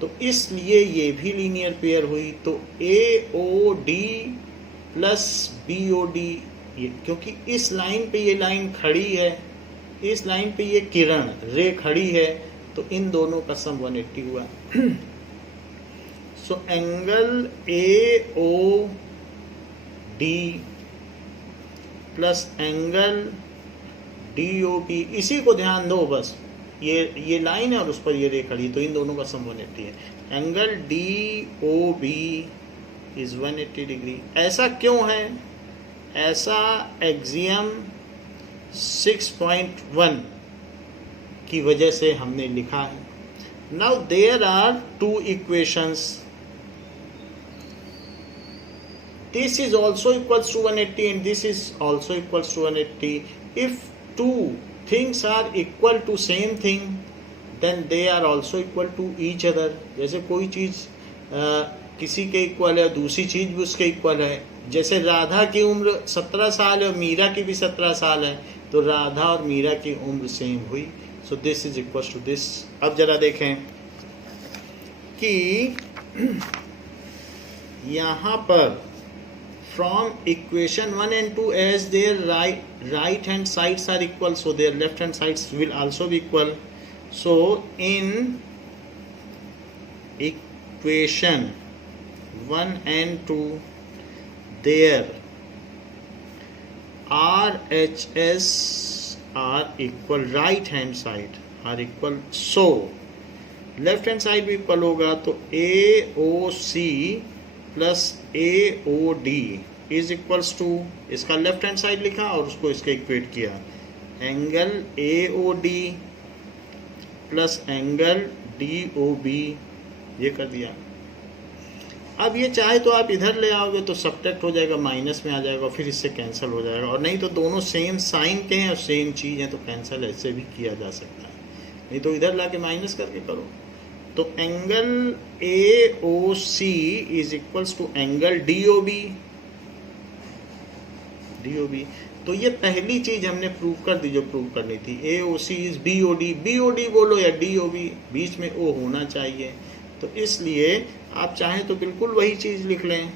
तो इसलिए ये भी लीनियर पेयर हुई। तो AOD प्लस BOD, ये क्योंकि इस लाइन पे ये लाइन खड़ी है, इस लाइन पे ये किरण रे खड़ी है, तो इन दोनों का सम 180 हुआ। So angle AOD plus angle DOP, इसी को ध्यान दो बस, ये लाइन है और उस पर ये रे खड़ी, तो इन दोनों का सम 180 है। Angle DOB is 180 degree. ऐसा क्यों है? ऐसा एक्सियम 6.1 की वजह से हमने लिखा है। Now there are two equations. This is also equals to 180 and this is also equals to 180. If two things are equal to same thing, then they are also equal to each other. जैसे कोई चीज़ किसी के equal है, दूसरी चीज़ भी उसके equal है। जैसे राधा की उम्र 17 साल है और मीरा की भी 17 साल है, तो राधा और मीरा की उम्र सेम हुई। So this is equal to this. अब जरा देखें कि यहाँ पर from equation 1 and 2, as their right hand sides are equal, so their left hand sides will also be equal. So in equation 1 and 2, their RHS are equal, right hand side are equal, so left hand side भी equal होगा। तो AOC plus AOD is equals to, इसका left hand side लिखा और उसको इसके equate किया, angle AOD plus angle DOB, ये कर दिया। अब ये चाहे तो आप इधर ले आओगे तो सब्ट्रैक्ट हो जाएगा, माइनस में आ जाएगा, फिर इससे कैंसिल हो जाएगा। और नहीं तो दोनों सेम साइन के हैं और सेम चीज़ हैं, तो कैंसिल ऐसे भी किया जा सकता है। नहीं तो इधर ला के माइनस करके करो। तो angle AOC is equals to angle DOB। तो ये पहली चीज हमने प्रूव कर दी जो प्रूव करनी थी। AOC इज BOD बोलो या DOB, बीच में O होना चाहिए। तो इसलिए आप चाहें तो बिल्कुल वही चीज लिख लें,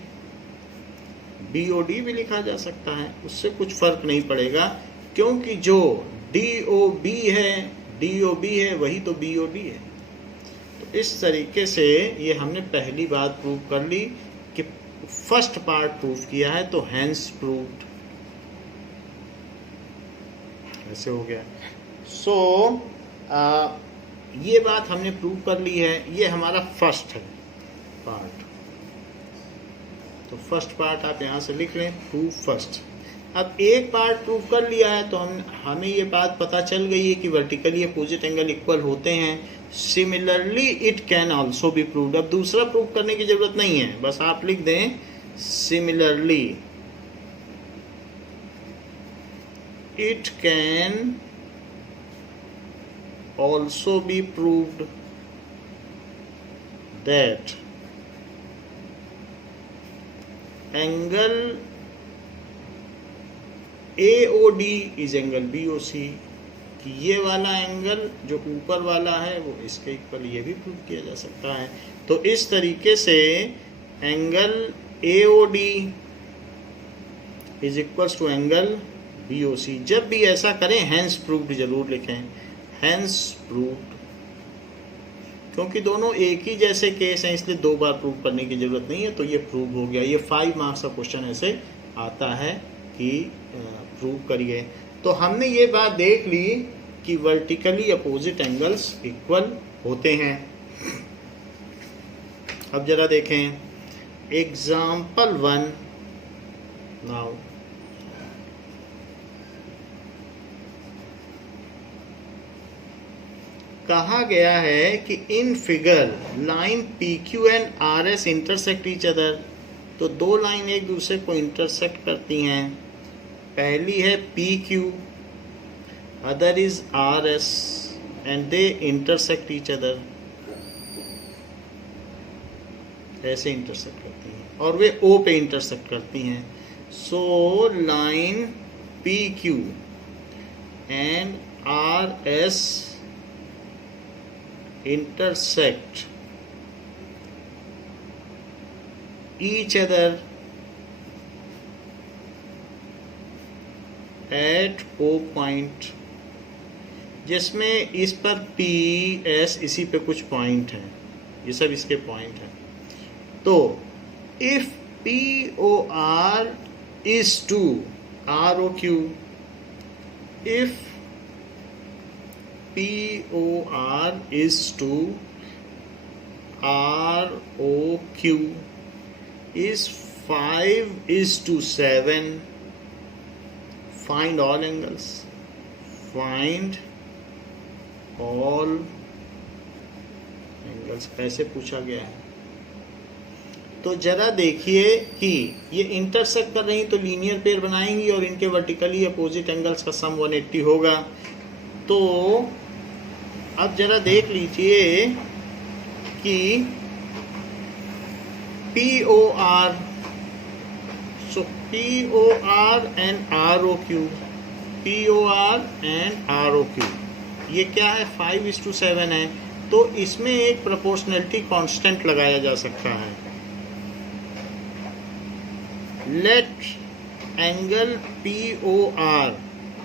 BOD भी लिखा जा सकता है, उससे कुछ फर्क नहीं पड़ेगा, क्योंकि जो DOB है वही तो BOD है। तो इस तरीके से ये हमने पहली बात प्रूव कर ली कि फर्स्ट पार्ट प्रूव किया है, तो हैंस प्रूव्ड, ऐसे हो गया। सो ये बात हमने प्रूव कर ली है, ये हमारा फर्स्ट है पार्ट। तो फर्स्ट पार्ट आप यहाँ से लिख लें, प्रूव फर्स्ट। अब एक पार्ट प्रूव कर लिया है तो हमें ये बात पता चल गई है कि वर्टिकली अपोजिट एंगल इक्वल होते हैं। Similarly it can also be proved. अब दूसरा प्रूव करने की जरूरत नहीं है, बस आप लिख दें similarly it can also be proved that angle AOD is angle BOC, कि ये वाला एंगल जो ऊपर वाला है वो इसके इक्वल, ये भी प्रूव किया जा सकता है। तो इस तरीके से angle AOD is equals to angle BOC। जब भी ऐसा करें हैंस प्रूव्ड जरूर लिखें, हैंस प्रूव्ड, क्योंकि दोनों एक ही जैसे केस हैं इसलिए दो बार प्रूव करने की जरूरत नहीं है। तो ये प्रूव हो गया। ये 5 मार्क्स का क्वेश्चन ऐसे आता है कि प्रूव करिए। तो हमने ये बात देख ली कि वर्टिकली अपोजिट एंगल्स इक्वल होते हैं। अब जरा देखें एग्जाम्पल 1 नाउ। कहा गया है कि in figure line PQ and RS intersect each other. तो दो लाइन एक दूसरे को इंटरसेक्ट करती हैं। पहली है PQ, other is RS and they intersect each other. ऐसे इंटरसेक्ट करती हैं और वे O पे इंटरसेक्ट करती हैं। So line PQ and RS intersect each other at O point, जिसमें इस पर PS इसी पे कुछ पॉइंट हैं, ये सब इसके पॉइंट हैं। तो if POR is to ROQ, if POR is to ROQ is 5:7. Find all angles. Find all angles ऐसे पूछा गया है। तो जरा देखिए कि ये इंटरसेक्ट कर रही तो लीनियर पेयर बनाएंगी और इनके वर्टिकली अपोजिट एंगल्स का सम 180 होगा। तो अब जरा देख लीजिए कि POR, so POR and ROQ, POR and ROQ ये क्या है 5:7 है। तो इसमें एक प्रोपोर्शनलिटी कांस्टेंट लगाया जा सकता है। Let angle POR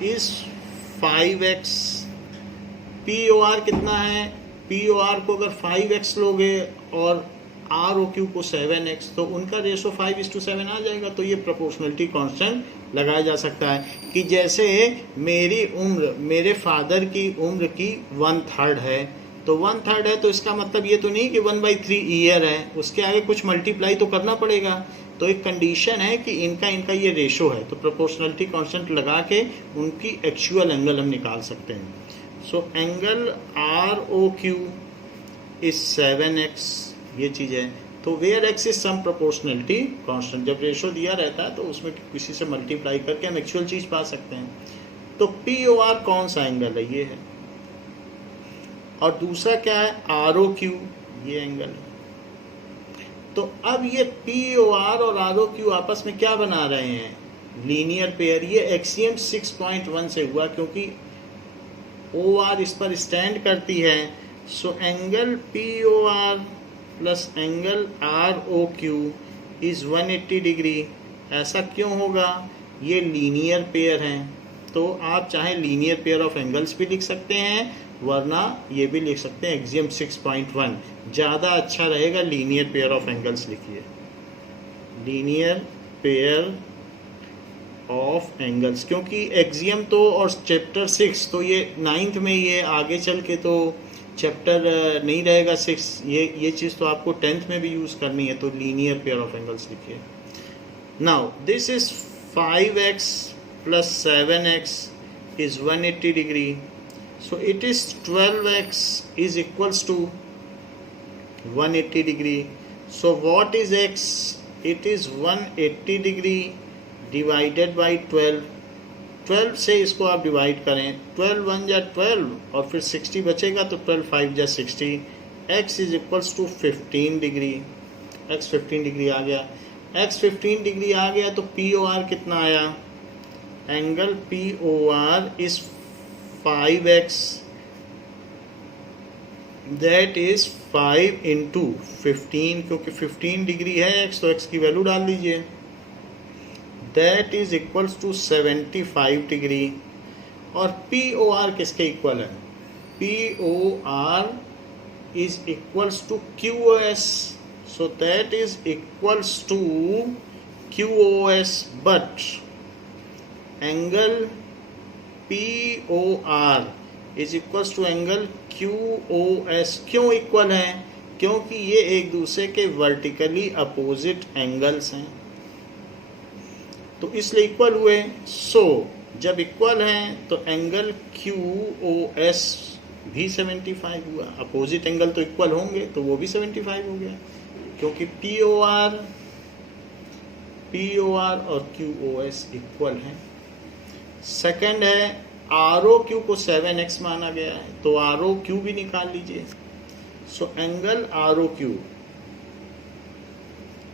is 5x। POR कितना है? POR को अगर 5x लोगे और ROQ को 7x तो उनका रेशो 5:7 आ जाएगा। तो ये प्रोपोर्शनलिटी कांस्टेंट लगाया जा सकता है कि जैसे मेरी उम्र मेरे फादर की उम्र की 1/3 है, तो 1/3 है तो इसका मतलब ये तो नहीं कि 1/3 ईयर है, उसके आगे कुछ मल्टीप्लाई तो करना पड़ेगा। तो एक कंडीशन है कि इनका ये रेशो है, तो प्रोपोर्शनलिटी कांस्टेंट लगा के उनकी एक्चुअल एंगल हम निकाल सकते हैं। सो एंगल ROQ इज 7x, ये चीज़ है। तो where x is some proportionality constant, जब रेशो दिया रहता है तो उसमें किसी से मल्टीप्लाई करके हम एक्चुअल चीज़ पा सकते हैं। तो POR कौन सा एंगल है? ये है। और दूसरा क्या है? ROQ, ये एंगल है। तो अब ये POR और ROQ आपस में क्या बना रहे हैं? Linear pair. ये एक्सियम 6.1 से हुआ क्योंकि OR इस पर स्टैंड करती है। So angle POR plus angle ROQ is 180 degree. ऐसा क्यों होगा? ये लीनियर पेयर हैं। तो आप चाहे लीनियर पेयर ऑफ एंगल्स भी लिख सकते हैं, वरना ये भी लिख सकते हैं एक्सियम 6.1। ज़्यादा अच्छा रहेगा लीनियर पेयर ऑफ एंगल्स लिखिए, लीनियर पेयर ऑफ एंगल्स, क्योंकि एक्सियम तो और चैप्टर 6 तो ये 9th में ही है, आगे चल के तो चैप्टर नहीं रहेगा 6। ये चीज़ तो आपको 10th में भी यूज़ करनी है। तो लीनियर पेयर ऑफ एंगल्स लिखिए। Now this is 5x plus 7x is 180 degree. So it is 12x is equals to 180 degree. So what is x? It is 180 degree divided by 12. 12 से इसको आप divide करें, 12 1 जा 12 और फिर 60 बचेगा तो 12 5 जा 60. x is equals to 15 degree. x 15 degree आ गया. x 15 डिग्री आ गया तो POR कितना आया? Angle POR is 5x. That is 5 into 15, क्योंकि 15 डिग्री है x तो x की वैल्यू डाल दीजिए. That is equals to 75 degree. और POR किसके इक्वल है? POR is equals to QoS. So that is equals to QoS, but angle POR is equals to angle QoS. क्यों इक्वल है? क्योंकि ये एक दूसरे के वर्टिकली अपोजिट एंगल्स हैं, तो इसलिए इक्वल हुए. सो जब इक्वल हैं तो एंगल QoS भी 75 हुआ. अपोजिट एंगल तो इक्वल होंगे तो वो भी 75 हो गया, क्योंकि POR और QoS इक्वल हैं. सेकंड है ROQ को 7x माना गया है, तो ROQ भी निकाल लीजिए. सो angle ROQ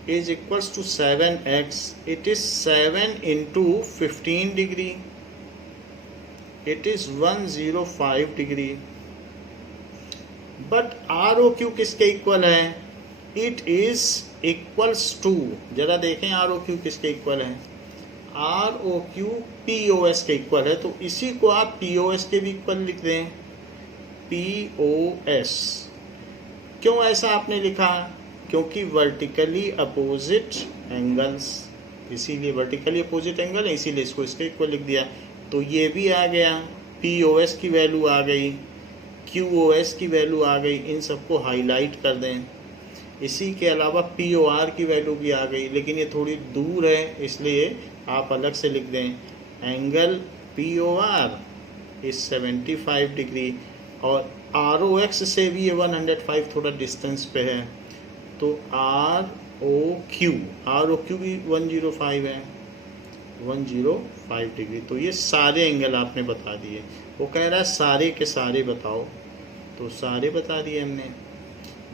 is equals to 7x. It is 7 into 15 degree. It is 105 degree. But ROQ किसके इक्वल है? इट इज इक्वल्स टू, जरा देखें ROQ किसके इक्वल है? ROQ POS के इक्वल है, तो इसी को आप POS के भी इक्वल लिख दें. POS क्यों ऐसा आपने लिखा? क्योंकि वर्टिकली अपोजिट एंगल्स, इसीलिए वर्टिकली अपोजिट एंगल है, इसीलिए इसको इसके इक्वल लिख दिया. तो ये भी आ गया, POS की वैल्यू आ गई, QoS की वैल्यू आ गई. इन सबको हाईलाइट कर दें. इसी के अलावा POR की वैल्यू भी आ गई, लेकिन ये थोड़ी दूर है इसलिए आप अलग से लिख दें. एंगल POR इज 75 डिग्री और ROX से भी ये 105 थोड़ा डिस्टेंस पे है, तो ROQ भी 105 है, 105 डिग्री. तो ये सारे एंगल आपने बता दिए. वो कह रहा है सारे के सारे बताओ, तो सारे बता दिए हमने.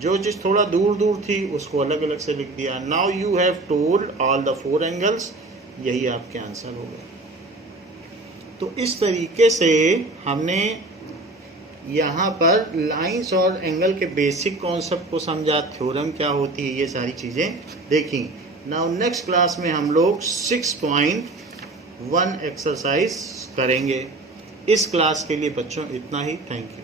जो चीज़ थोड़ा दूर दूर थी उसको अलग अलग से लिख दिया. Now you have told all the 4 angles. यही आपके आंसर हो गए. तो इस तरीके से हमने यहाँ पर लाइंस और एंगल के बेसिक कॉन्सेप्ट को समझा, थ्योरम क्या होती है, ये सारी चीज़ें देखी. नाउ नेक्स्ट क्लास में हम लोग 6.1 एक्सरसाइज करेंगे. इस क्लास के लिए बच्चों इतना ही. Thank you.